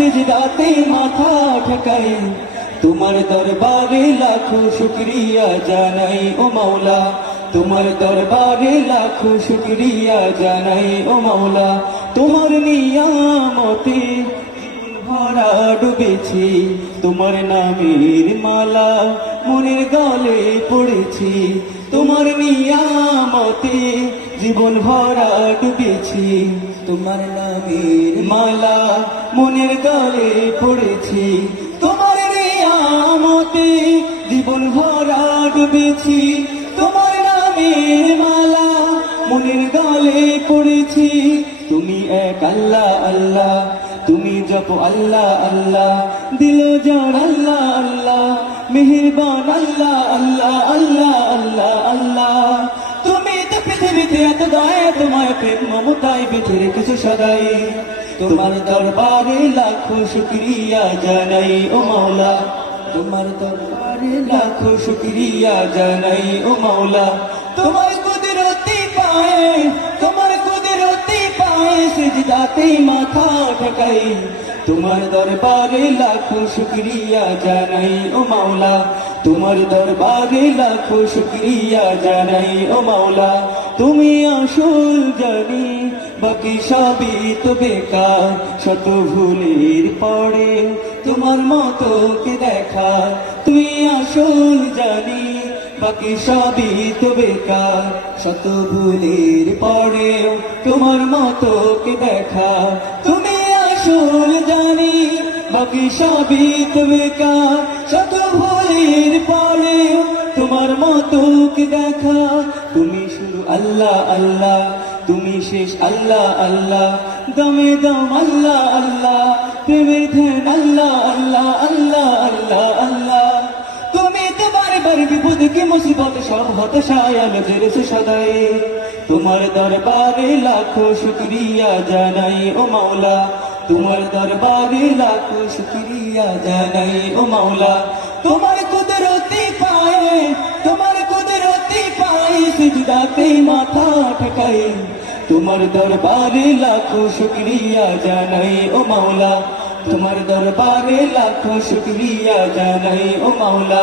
সিজদাতে মাথা ঠকাই। তোমার দরবারে লাখো শুক্রিয়া জানাই ও মাওলা। তোমার দরবারে লাখো শুক্রিয়া জানাই ও মাওলা। তোমার নিয়ামতে ভরা ডুবেছি। তোমার নামের মালা মনের গলে পড়েছি, তোমার নিয়ামতে জীবন ভরা ডুবেছি। তোমার নামের মালা মনের গলে পড়েছি, তোমার নিয়ামতে জীবন ভরা ডুবেছি। তোমার নামের মালা মনের গালে পড়েছি, তুমি এক আল্লাহ আল্লাহ, তুমি জপ আল্লাহ আল্লাহ, দিল জড় আল্লাহ আল্লাহ। মেহেরবান, আল্লাহ আল্লাহ আল্লাহ আল্লাহ আল্লাহ। তুমি তো পৃথিবীতে এত দয়া, তোমায় প্রেম মমতায় বেঁচে রেখেছো সদাই। তোমার দরবারে লাখো শুক্রিয়া জানাই, ও মাওলা। তোমার দরবারে লাখো শুক্রিয়া জানাই, ও মাওলা। তোমার কুদরতি পায়ে সিজদাতে মাথা ঠকাই। তোমার দরবারে লাখো শুক্রিয়া জানাই ও মাওলা। তোমার দরবারে লাখো শুক্রিয়া জানাই ও মাওলা। তুমি আসল জানি, বাকি সবই তো বেকার। শত ভুলের পরে তোমার মতো কে দেখা। তুই আসল জানি বাকি সবই তো বেকার, শত ভুলের পরে তোমার মতো কে দেখা? তুমি আসল জানি, বাকি সবই তো বেকার, শত ভুলের পরে তোমার মতো কে দেখা? তুমি শুধু আল্লাহ আল্লাহ, তুমি শেষ, আল্লাহ আল্লাহ, দমে দম, আল্লাহ আল্লাহ, প্রেমের ধ্যান, আল্লাহ আল্লাহ বারবার বিপদ কি মুসিবত সব হতাশায় আলো জেরেছে সদাই। তোমার দরবারে লাখো শুক্রিয়া জানাই ও মাওলা। তোমার দরবারে লাখো শুক্রিয়া জানাই ও মাওলা। তোমার কুদরতি পায়ে, তোমার কুদরতি পায়ে সিজদাতে মাথা ঠকাই। তোমার দরবারে লাখো শুক্রিয়া জানাই ও মাওলা। তোমার দরবারে লাখো শুক্রিয়া জানাই ও মাওলা।